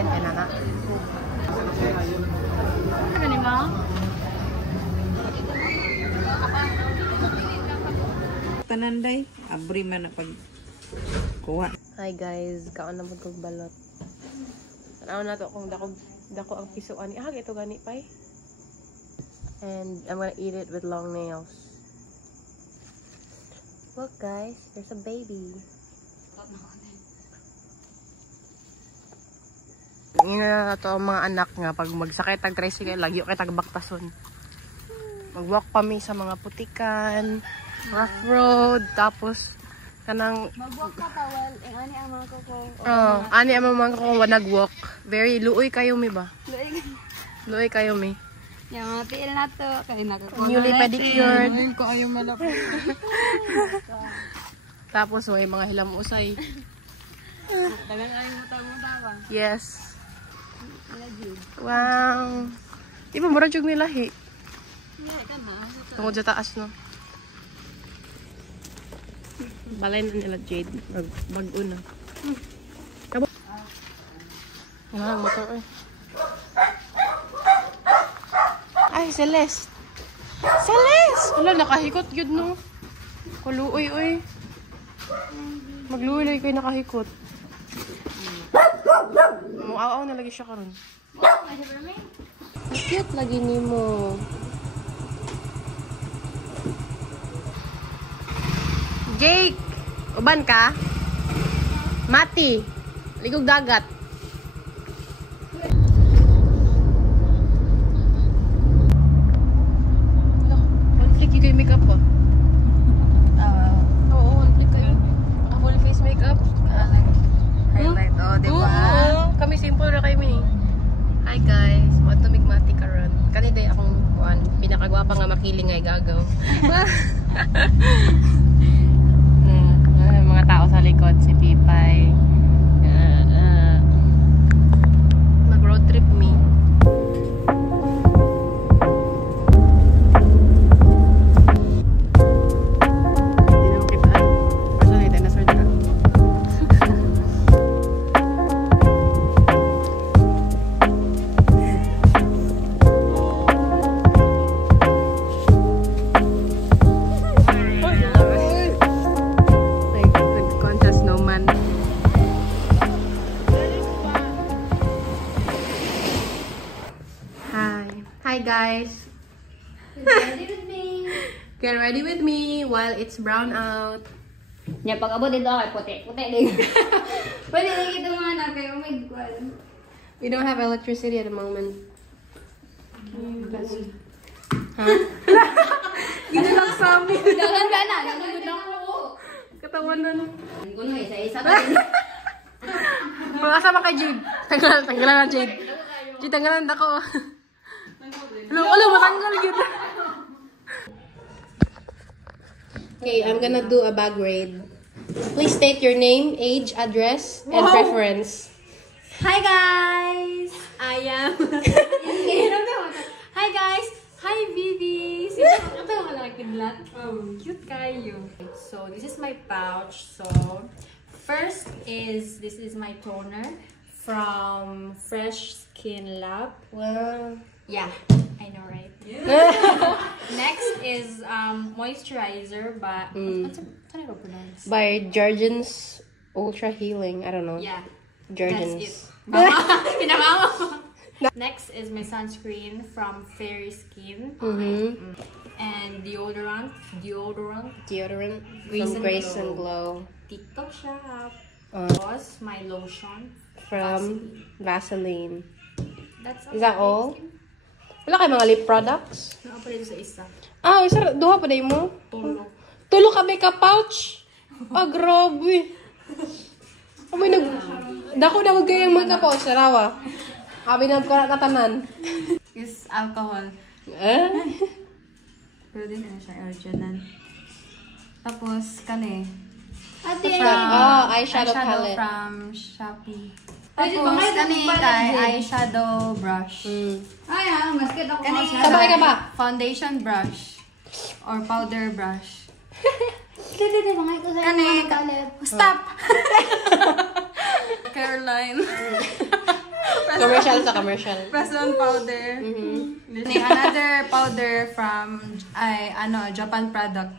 natin. Kaya na. Ano ba? Tananday, abri man na pag kuha. Hi guys, kaon na mo kog balot. Tanaw na to kung dako ang pisuan. Ito gani pay. And I'm gonna eat it with long nails. Look guys, there's a baby. Ina na to ang mga anak nga pag magsakay tag tricycle lagi kay tag baktason. Mag-walk pa mi sa mga putikan, rough road, tapos kanang Mag-walk ka tawal, ani ang mga ko. ani ang mga ko nag-walk. Very luoy kayo mi ba? Luoy kayo mi. Yang mga tiil na to, kaya Newly pedicured. Ayun ko ayaw malapit. Tapos may mga hilamusay. Dagang ay muta-muta ba? Yes. Wow. Di ba mura jug nilahi? Yeah, ka na. Tungod sa taas no. Balay na nila Jade. Bag-o na. Ano ang motor eh. Ay, Celeste. Celeste! Wala, nakahikot yun no. Kuluoy, oy. Magluoy lagi kayo nakahikot. Muaw-aw na lagi siya karon. Cute lagi ni mo. Jake! Uban ka? Mati! Ligog dagat. One-click yung makeup po. Oo, one-click kayo. Naka-full face makeup. Highlight, oh, di ba? Oo, kami simple na kayo ni. Hi guys, matumig mati karon. Kaniday akong pinakagwapa nga makiling ay gagaw. Mga tao sa likod, si Pipay. Mag-road trip me. Hi guys. Get ready with me while it's brown out. Nya pag abot dito ay puti din. Pwede lang ito mga anak kayo, oh my god. We don't have electricity at the moment. Ha? Ginalang sa amin. Dagan ka na, nagugod lang ko. Katawan na. Hindi ko na isa-isa pa din. Makasama kay Jade. Tanggalan na Jade. Jade, tanggalan na ako. Alam, matanggal yun. Okay, I'm gonna do a bag raid. Please state your name, age, address, and preference. Hi guys! I am... Hi guys! Hi Vivi! Ito yung kalakidlat. Oh, cute kayo. So, this is my pouch. So, first is, this is my toner from Fresh Skin Lab. Wow. Yeah, I know, right? Next is moisturizer, but what's it pronounce? By Jergens Ultra Healing. I don't know. Yeah, Jergens. that's it. Pinamama. Next is my sunscreen from Fairy Skin. And deodorant From Grace and Glow. TikTok shop. Tapos my lotion From Vaseline. That's Is that all? Wala kayo mga lip products? Nakapalit sa isa. Ah, isa, duha pa day mo? Tulo. Tulo ka ka pouch? Ah, grabe. Amoy dako na magkayang mga pouch. Sarawa. Kabi na ko nakatanan. Is alcohol. Pero din ano siya, original. Tapos, kani. Eyeshadow palette. From Shopee. Tapos, kani eyeshadow brush. Ay, masket ako. Kani Sabay ka ba? foundation brush. Or powder brush. Dede, mga ito sa Kani, palet. stop! Caroline. Commercial sa commercial. Press-on powder. Another powder from Japan product.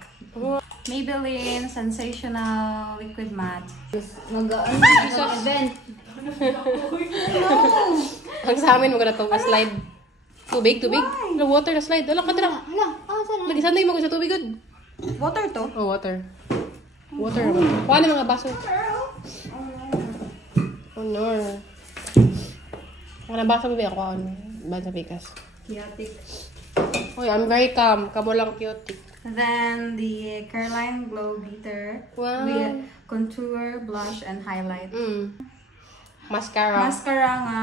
Maybelline Sensational Liquid Matte. Event. Ang sa amin, maganda itong slide. Tubig. No, water na slide. Wala ka tira. Saan? Lagi sanay mo sa tubig, good. Water to? Oh, water. Water naman. Kuha na mga baso. Oh, no. Mga baso mo ba ako? Ba sa pikas? Chaotic. Oh, I'm very calm. Kamo lang cute. Then the Caroline Glow Beater. Wow. With contour, blush, and highlight. Mascara. Mascara nga,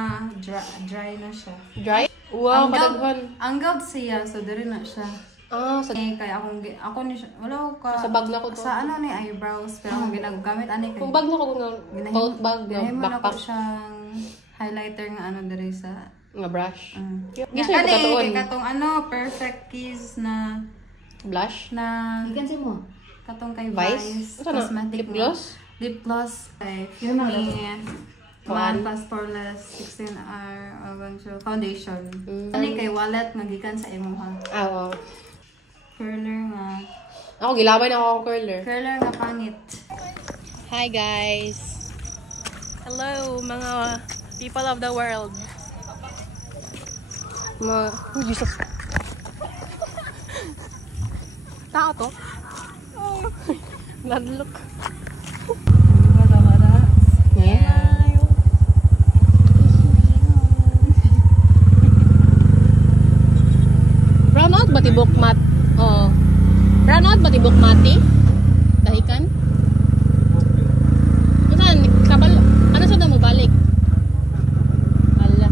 dry na siya. Dry? Wow, kadaghan. Angled siya, so diri na siya. Ah, sa Kaya ako ni siya, wala ko ka. Sa bag na ko to. Sa ano ni eyebrows, pero akong ginagamit ani kay. kung bag na ko nga tote bag na Ginahin mo na ko backpack siyang highlighter nga ano diri sa. nga brush. Gisa yung pagkatuon. katong Perfect Kiss na Blush. Ikansin mo. Katong kay Vice? Vice. Ano na? Cosmetic Lip nga. gloss? Lip gloss. Kay One Plus Poreless 16R Foundation. Ani kay wallet magikan sa imuha. Oo. Curler nga. Ako, gilaway na ako ang curler. Curler nga pangit. Hi guys! Hello mga people of the world. Oh, Jesus. Tao to? Oh. Bad look. Brown out ba tibok mat? Oo. Brown out ba tibok mati? Dahikan? Saan? Ano sa mo balik? Hala.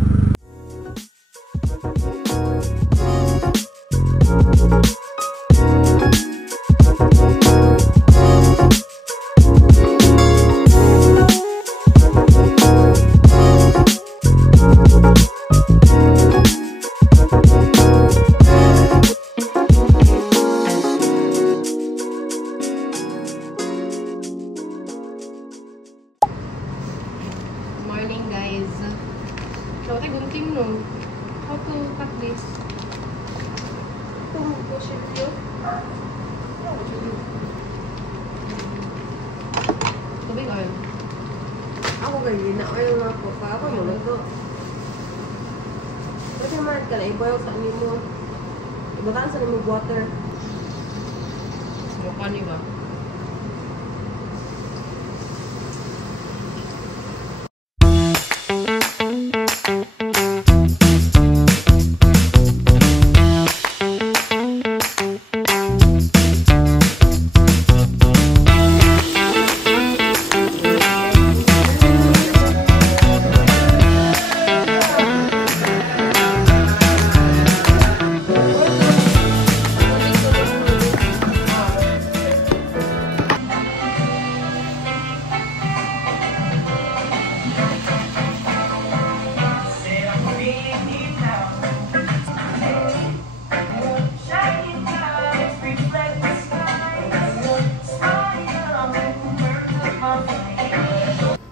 Morning guys. So, tayo gunting no. How to cut this? Push it you. Tubig oil. Ako ganyan na oil nga po pa. Ako mo na to. Kasi marad ka na, i-boil sa anin mo. Ibataan sa anin mo water. Mukha niyo ba?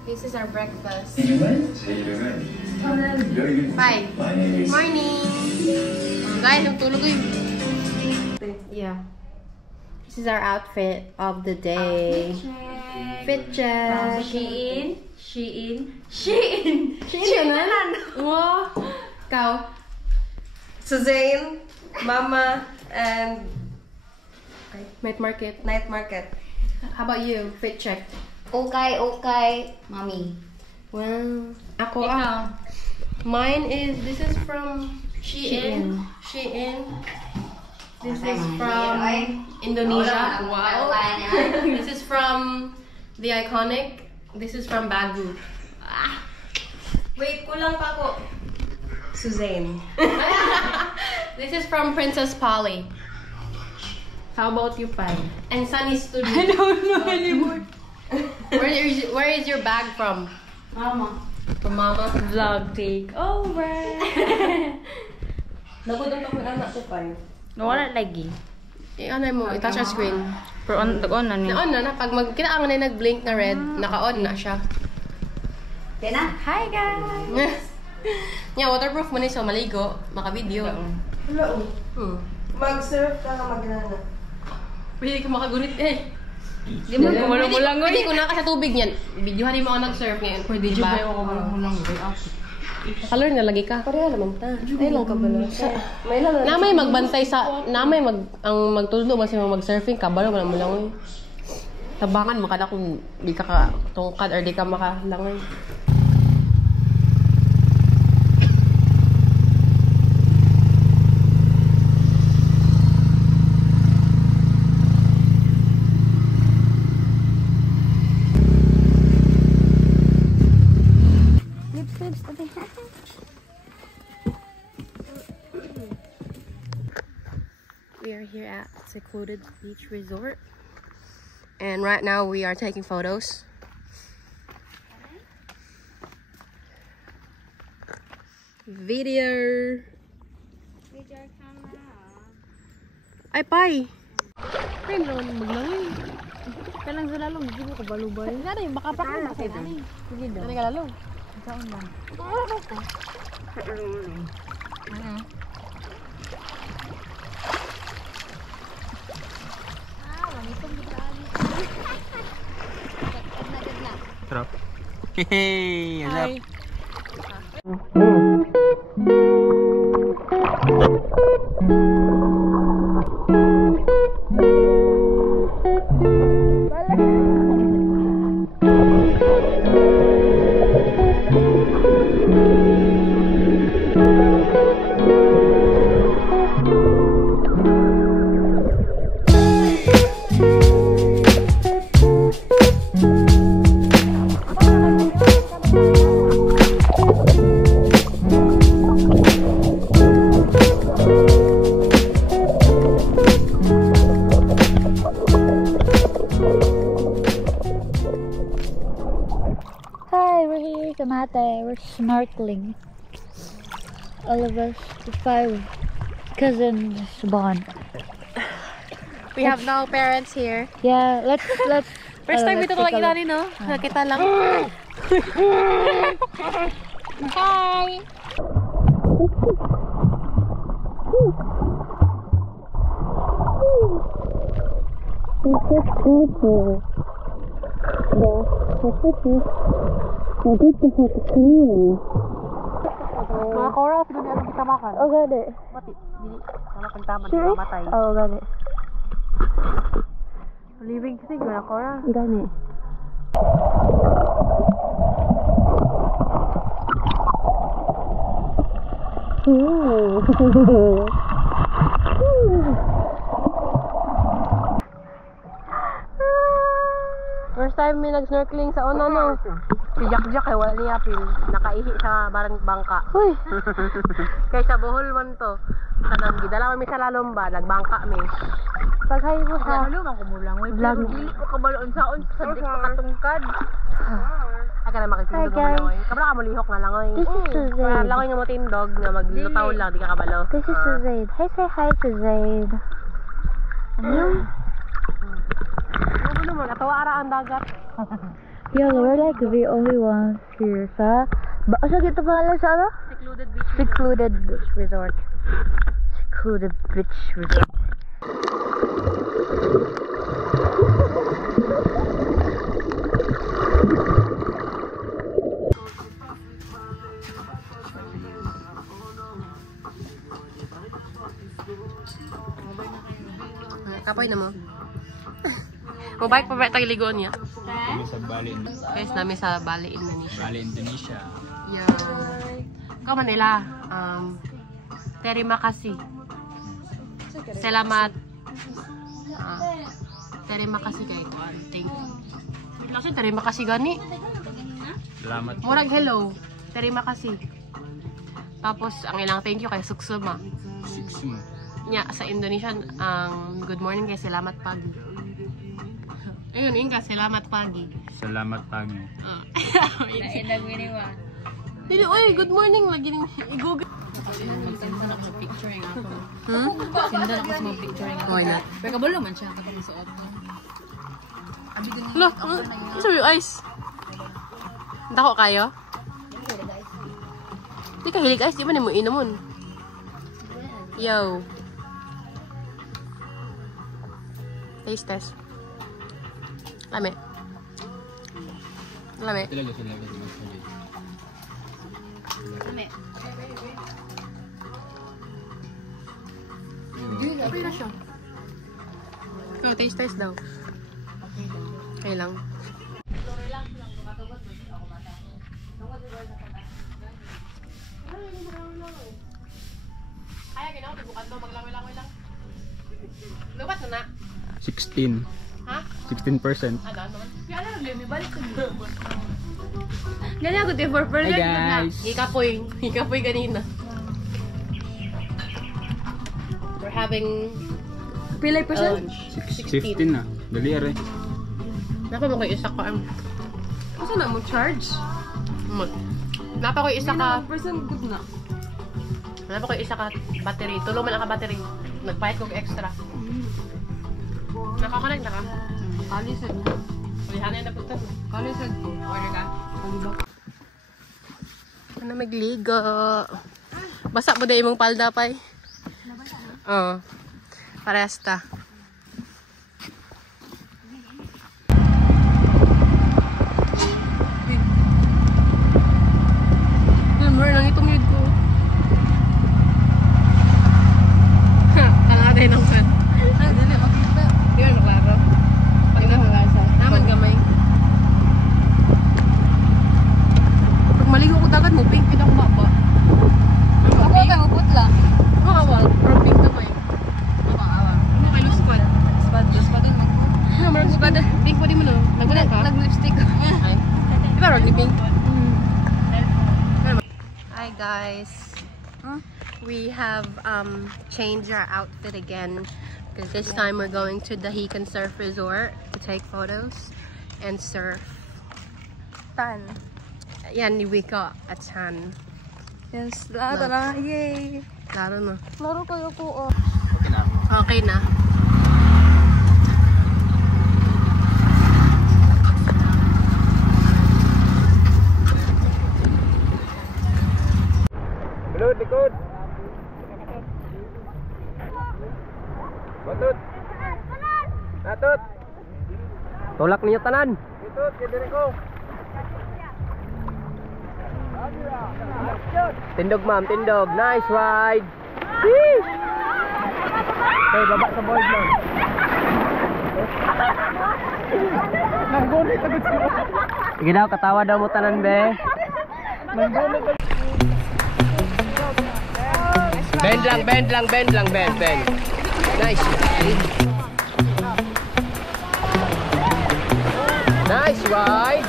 This is our breakfast. Bye. Morning. Guys, nagtulog ko yung... Yeah. This is our outfit of the day. Fit check. Shein na. Wow. Ikaw. Suzanne, Mama, and Night market. Night Market. How about you? Fit check. Okay, mami. Wow. Ako mine is, this is from Shein. This is from Indonesia. Wow. This is from The Iconic. This is from Bagu. Wait, kulang pa ko. Suzanne. This is from Princess Polly. How about you, Pai? And Sunny Studio. I don't know anymore. Where is your bag from? Mama. From Mama. Vlog take over. Nagudong ako yung anak ko pa yun. Wala lagi. Ano mo? I-touch your screen. Pero on na niya. Na-on na. Pag kailangan na nag-blink na red, naka-on na siya. Kaya na? Hi guys. Nya, waterproof mo ni so maligo, maka-video. Hello. Mag-surf ka nga mag-nana. Pwede ka makagunit eh. Di mo kumulang-mulang Pwede ko na ka sa tubig niyan. Videohan mo ako nag-surf ngayon. Pwede Diba? ba? Kumulang-mulang. Color na lagi ka. Pareha naman ta. Ay lang ka ba na? May lang na. Namay magbantay sa ang magtuldo mas mag-surfing kabalo man mo lang eh. Tabangan mo kada kung di ka tungkad or di ka makalangoy. We are here at Secluded Beach Resort, and right now we are taking photos. Video. Ay, pay. Ay, naman maglangoy. Kanang sa lalong, hindi mo kabalubay. Nari, baka pa ka kasi nani. Sige daw. Nani ka lalo? Saan ba? Sarap. Hehe, sarap. Hi, we're here at Mate. We're snorkeling. All of us, the 5 cousins bond. We have no parents here. Yeah, let's First time let's ito take a lang look. no? Nakita lang. Hi! Mga coral, sino niya kita makan? Oh, gani. Mati, dili. Sama kang tama, di mamatay. Oh, gani. Living kasi, mga coral. Gani. First time may nag-snorkeling sa una, no? Si Jack ay wala niya pil. Nakaihi sa barang bangka. Uy, Kaya sa Bohol man to. Kanang gidala kami sa lalomba, nagbangka mi. paghay mo sa Halo, man kumulang. May vlog. dili ko kabaloon saon. Sa di ko katungkad. Ay ka na Hi, makikita mo guys. langoy. Kabla ka malihok nga langoy. This is Kaya Suzanne. langoy nga mo tindog nga maglutaw lang, di ka kabalo. This is Suzanne. Hi, say hi to Zaid. Ano? Ano naman, atawa ara ang dagat. Yeah, we're like the only ones here sa... Asa kita pangalan sa ano? Secluded beach. Secluded Beach Resort. Secluded Beach Resort. Kapoy na mo. Mabait pa ba tayo ligoon niya? Kami sa Bali, Guys, namin sa Bali, Indonesia. Bali, Indonesia. Yung... Ikaw Manila. Terima kasih. Salamat. Terima kasih kay Kuan. Thank you. Kasi terima kasih gani. Salamat po. Murag hello. Terima kasih. Tapos ang ilang thank you kay Suksuma. Suksum. Nya sa Indonesian ang good morning kay salamat pagi. Ayun, inga salamat pagi. Salamat pagi. Nainag miniwa. Dili oy, good morning lagi ning i-google. Magsinda na ko sa picturing ako. Hmm? Sinda na ko sa mga picturing ako. Why not? Pero kabalo man siya kapag suot ko. Look, sorry, ice. Dako kayo? Di ka hilig ice, di man mo inomon. Yo. Taste test. Lame. Lame. Talaga sila kasi Lame. Okay na siya. Ikaw, taste test daw. Okay lang. Kaya ginawa, bukan mo, maglangoy-langoy lang. Lubat na na. 16. Ha? 16%. Ano naman? Ganyan ako, di for Hi guys! Hikapoy ganina. We're having Pilay lunch. 15 na. Dali are. Napa mo kayo isa ka. Kasi na mo charge? Napa ko isa ka. Percent good na. Napa ko isa ka battery. Tulo man ang ka battery. Nagbayad ko extra. Nakakonect na ka. Kalisod na. Ulihanan na punta. Kalisod ko. Order ka. Kalibak. Ano magligo? Basa mo dahil mong palda pay. Oo. Parehas ta. Number lang itong yun ko. Talaga ng fan. Ay, dali, makita. Di ba maklaro? Pag nakalasa. Naman gamay. Pag maligo ko dagat mo, pink pinang baba. Ako kay uputla. Makawal. Pero pink na ko eh. Makawal. Ano kayo squad? Spad din mag. Ano, marang squad. Pink po di mo no? Nagulang ka? Nag-lipstick. Ay. Di ba rog ni pink? Hi guys. We have changed our outfit again because this time we're going to the Hikan Surf Resort to take photos and surf. Tan. Yan, ni Wika at Chan. Yes, laro na. Yay. Laro na. Laro kayo ko. Okay na. Okay na. Likod, likod! Batut! Batut! Tulak ninyo tanan. Batut, kaya ko! Tindog ma'am, tindog. Nice ride. Whee! Okay, baba sa board lang. Nanggunit agad sila. Sige daw, katawa daw mo tanan, be. Nanggunit agad. Bend lang, bend lang, bend lang, bend, bend. Nice ride. Nice ride.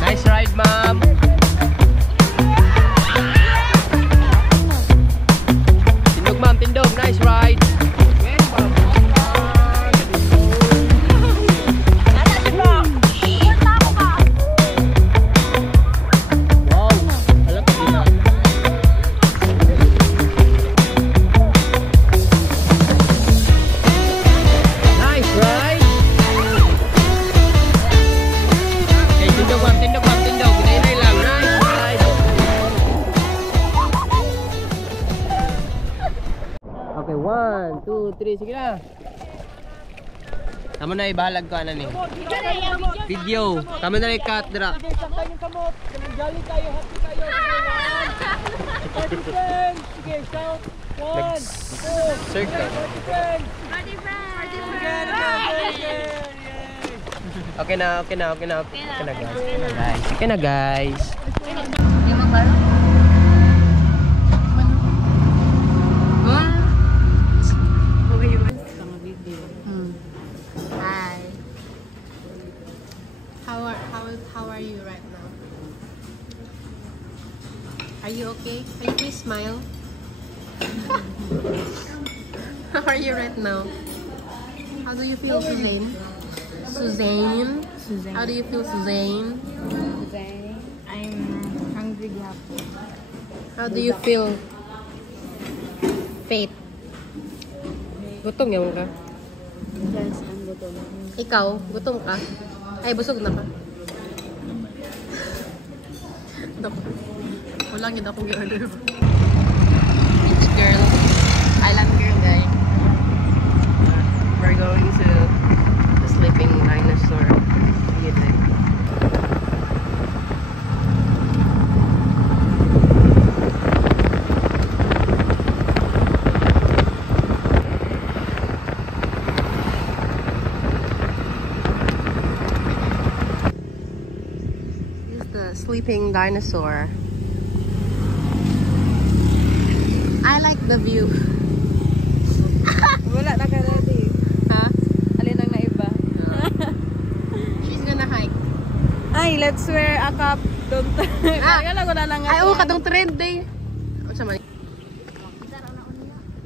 Nice ride, ma'am. Tindog, ma'am, tindog. Nice ride. Wow, alam ko din na. Nice ride. Okay, tindog, ma'am, tindog, ma'am, tindog. Hinay-hinay lang. Nice ride. Okay, 1, 2, 3. Sige na. Tama na, ibahalag ko, ano ni? Video. Tama na, i-cut, dra. Circle. Okay na, okay na, okay na. Okay na, guys. Okay na, guys. Okay na, guys. Yung magbalo? Hi. How are you right now? Are you okay? Can you please smile? How are you right now? How do you feel, Suzanne? Suzanne? How do you feel, Suzanne? I'm hungry gapon. How do you feel, Faith? Gutom yaw ka? Yes, I'm gutom. Ikaw, gutom ka? Ay, busog na ka? ako. Walang yun akong i-order ba. Beach girl. Island girl, guys. We're going to the sleeping dinosaur. Sleeping dinosaur. I like the view. Wala na ka ready. Ha? Alin ang naiba? She's gonna hike. Ay, let's wear a cap. Don't. Kaya lang ko na lang. Ay, katong trend day. Ano sa man?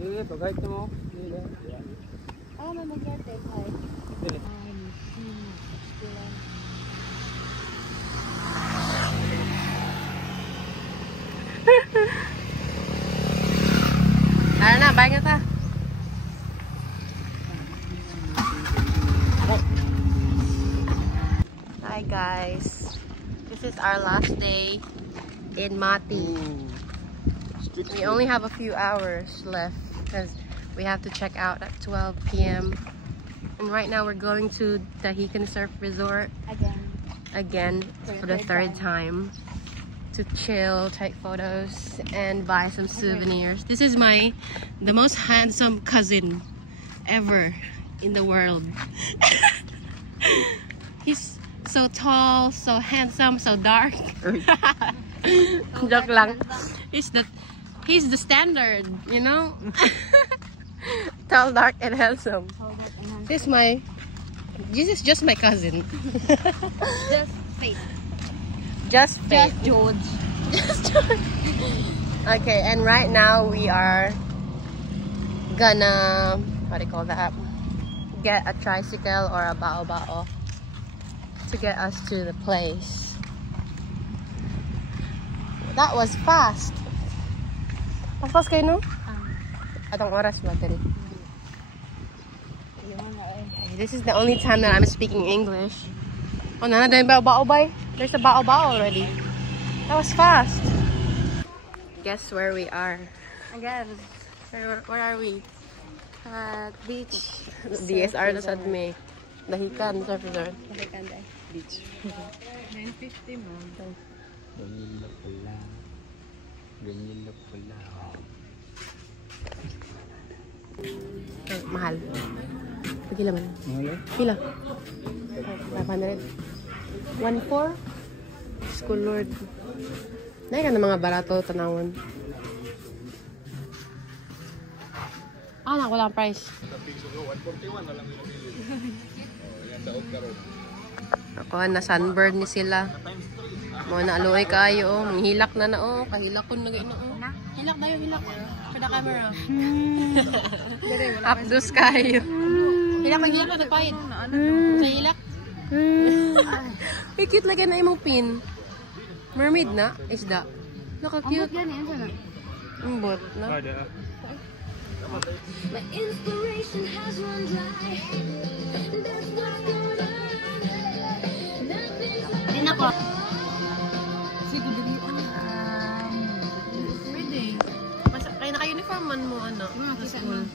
Sige, pag-hike mo. Ah, mag-hike. Ano na, bye nga ta. Hi guys. This is our last day in Mati. We only have a few hours left because we have to check out at 12 p.m. And right now we're going to Dahican Surf Resort again for the third time to chill, take photos, and buy some souvenirs. This is the most handsome cousin ever in the world. He's so tall, so handsome, so dark. Joke lang. He's the standard, you know? Tall, dark, and handsome. This is just my cousin. Just fate. Just fate. Just George. Just George. Okay, and right now we are gonna, what do you call that? Get a tricycle or a bao-bao to get us to the place. That was fast. Mas fast kayo, no? Atong oras ba dali? Okay, this is the only time that I'm speaking English. Oh, nana, dahil bao-bao ba? There's a bao-bao already. That was fast. Guess where we are. Again, Where are we? at beach. DSR na sad me. Dahican Surf Resort. Beach. 950 mo. Ganyan lang pala. Ganyan lang pala. Okay, mahal. Pagila man. Mahal? Pila? 500. 1,400? School Lord. Naya ka na mga barato tanawon. Ah, wala ang price. Ako, na sunburn ni sila. Mga naaluoy kayo, oh. Hilak na oh. Kahilak ko na gano'n, oh. Hilak na yun, hilak. For the camera. Updos kayo. Hilak na nagpahid. Sa hilak. Ay, cute lagi na imong pin. Mermaid na? Isda. Naka-cute. Yan, yan sana. Umbot na. My inspiration has run dry. That's what's going on. Nothing's Din ako. Sige, dili. Pwede. Kaya naka-uniform man mo, ano? Sa school.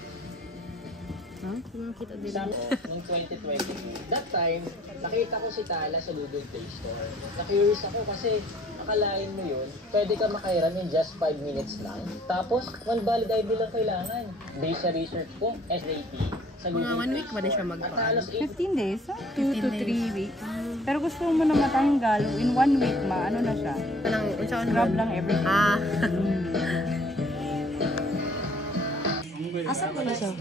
Kita din. Noong 2020, that time, nakita ko si Tala sa Google Play Store. Na-curious ako kasi akalain mo yun, pwede ka makairam in just 5 minutes lang. Tapos, one valid ID lang kailangan. Based sa research ko, SAP, sa Google Mga 1 Play week ba na siya Store. mag-paano? Matalos 15 days, 2 to 3 weeks. Pero gusto mo na matanggal, in 1 week ano na siya. Scrub lang everything. Ah. Asa ko na siya?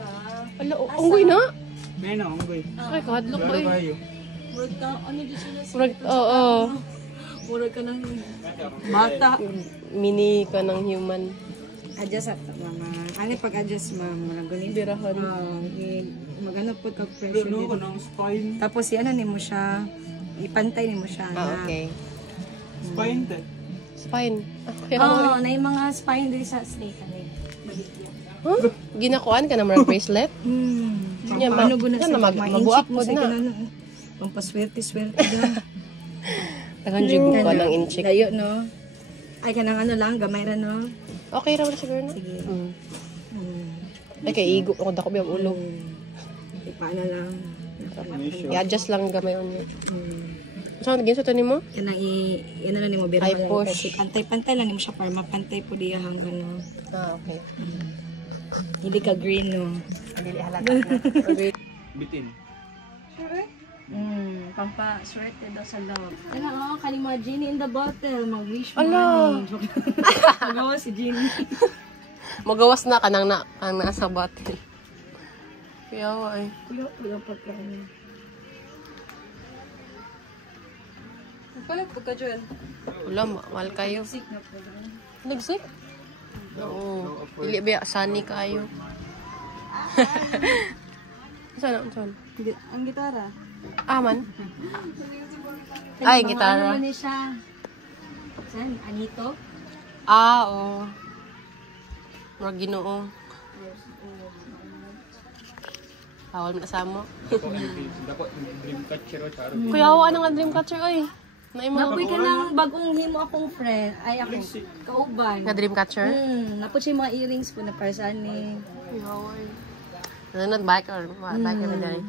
Ala, unggoy na? May na, unggoy. Ay, kahadlok ba eh. Kayo. Murag ka, ano di sila? Oo. Murag ka ng bata. Mini ka ng human. Adjust at mga, ano pag-adjust mga ganun. Birahan. Magano po ka-pressure Ano ko dito. ng spine? Tapos ano ni mo siya, ipantay ni mo siya Ah, na. okay. Spine te. Spine. Okay. Oo, na yung mga spine dili sa snake ano. Huh? Ginakuan ka na mga bracelet? Yan, Ano guna yan na mabuak mo na. Pampaswerte-swerte na. Tagang jig ko ng inchik. Layo, no? Ay, kanang ano lang, gamay ra no. Okay raw na siguro na. Sige. Ay, kay igo ako dako biyang ulo. Paano lang. I-adjust lang gamay niya. So, naging sa tanim mo? Kanang ano na nimo biro Ay, lang push. kasi pantay-pantay lang nimo siya para mapantay po diya hanggang no. Ah, okay. Hindi ka green no. Dili halata na. Bitin. Pampa-swerte daw sa loob. Ano, kalima Genie in the bottle. Mag-wish mo. Ala! Magawa si Genie. Magawas na kanang ang nasa bottle. Kaya ay. Kuya pagkain. Palit po ka, Joel. Wala, mahal kayo. Sick na po. Nagsik? Oo. Dili ba sunny kayo. Saan? Ang gitara. Man. Ay, gitara. Ano siya? Saan? Anito? Oo. Murag Ginoo. Bawal mo na sa mo. Dapat dream catcher o charo. Kuya, awa nang dream catcher, oy. Napoy ka ng bagong himo akong friend. Ay, ako. Kauban. Nga dream catcher? Napoy siya yung mga earrings po na para saan eh. Kuya, oy. Nanonood bike or bike kami dahil.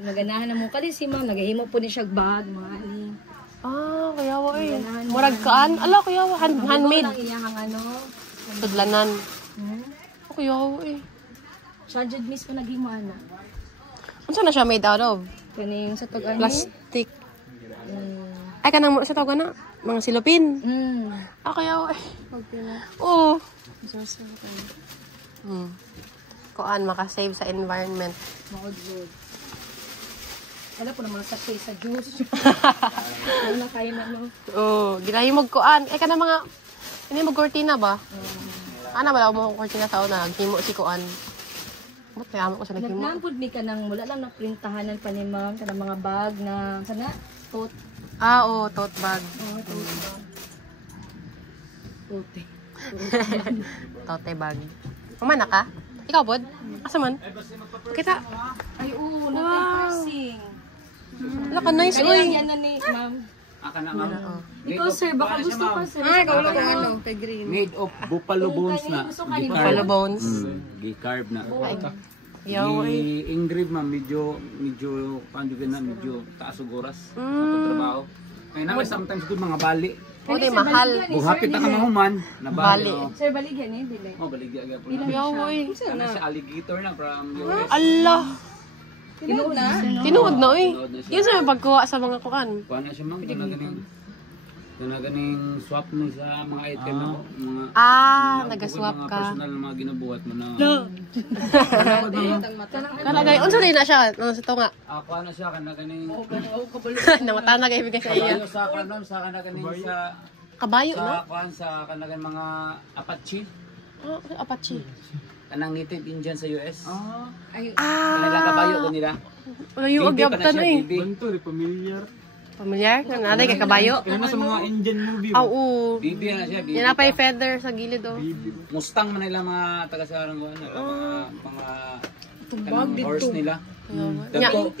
Naganahan na mo. Kali si ma'am, nagahimo po ni siya bag, mga ali. Kuya, oy. Murag kaan. Ala, kuya, handmade. Lang iyang ano. Tudlanan. Kuya, oy. Siya dyan mismo naghimo ana. Ano na siya made out of? Kaning sa tag-ano. Plastic. Ay, kanang sa tawag na. Mga silupin. Kaya, oy. Oo. Kuan, makasave sa environment. Maudlod. Wala po naman sa sa juice. Ano na kayo na no? Oo, ginahimog kuan. Kanang mga, hindi mo cortina ba? Ana wala mo cortina sa una. Naghimo si kuan. Ba't kaya mo ko sa naghimo? Naglampod mi ka nang wala lang na printahanan pa ni ma'am kanang mga bag na sana tote. Oo, tote bag. Tote. Tote bag. Umana ka? Ikaw, Bod? Asa man? Kita. Ay oo, na-piercing. Wala ka, nice, Kaya oy. yan na ni ma'am. Aka na ma'am. Ikaw sir, baka gusto pa sir. Ikaw lang kung ano, kay green. Made of buffalo bones na. Buffalo bones. Gi-carve na. Yaw, oy. I-engrave ma'am, medyo paano yun na, medyo taas og oras sa pagtrabaho. Kaya naman sometimes good mga bali. O, di mahal. Buhapit na ka mahuman, na bali. Sir, baligyan eh, dili. Baligya agad po na. Yaw, oy. Ano siya, alligator na from US. Allah. Tinuod na? Tinuod na, oy. Yun sa pagkuha sa mga kuan. Kuha na siya ma'am, ganing swap mo sa mga item na po. Nagaswap Mga ka. personal na mga ginabuhat mo na. Kalagay, unsa rin na siya? Ano sa tunga? Kuha na siya, ganing Namatana kayo ibigay sa iya. kabayo sa kanon, sa ganing sa Kabayo, no? sa kuhan sa kanagan mga Apache. Apache. Kanang native Indian sa US. Ay, Kanilang kabayo ko nila. Wala yung agyabtan, eh. Banto, familiar. Pamilyar? Nanay kay kabayo? Kaya na sa mga Indian movie. Oo. Bibi na siya, bibi. Yan na pa yung feather sa gilid, oh. Mustang man nila mga taga-sarang kuhan. Mga kanang horse nila.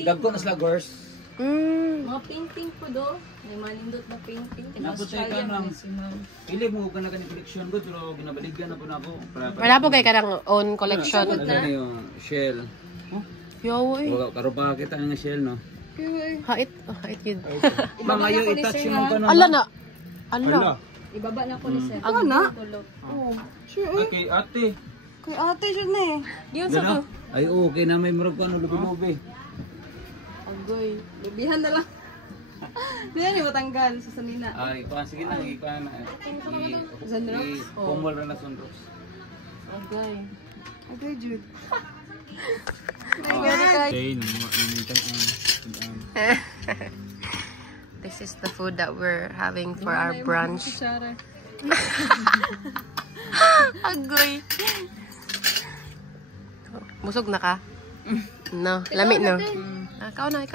Gagko na sila horse. mga painting po do. May manindot na painting. Naputay ka lang. Pili mo ka na ganyan collection ko, pero ginabaligyan na po na ako. Wala po kayo karang own collection. Ano na yung shell. Yo, eh. Karo pa kita nga shell, no? Hait yun. Mga yung i-touch yung ka na. Ala na. Ala. Ibaba na ko ni sir. Ako na? Okay, ate. Kay ate siya na eh. Yun sa to. Ay, okay na may murag ko ano, lubi-lubi. Agoy. Lubihan na lang. Hindi yan yung matanggal sa salina. Ay, sige na, ipa na. Pumol na sunros. Agoy. Okay, Jude. This is the food that we're having for our brunch. Agoy. Busog na ka? No, lami no. Ikaw na.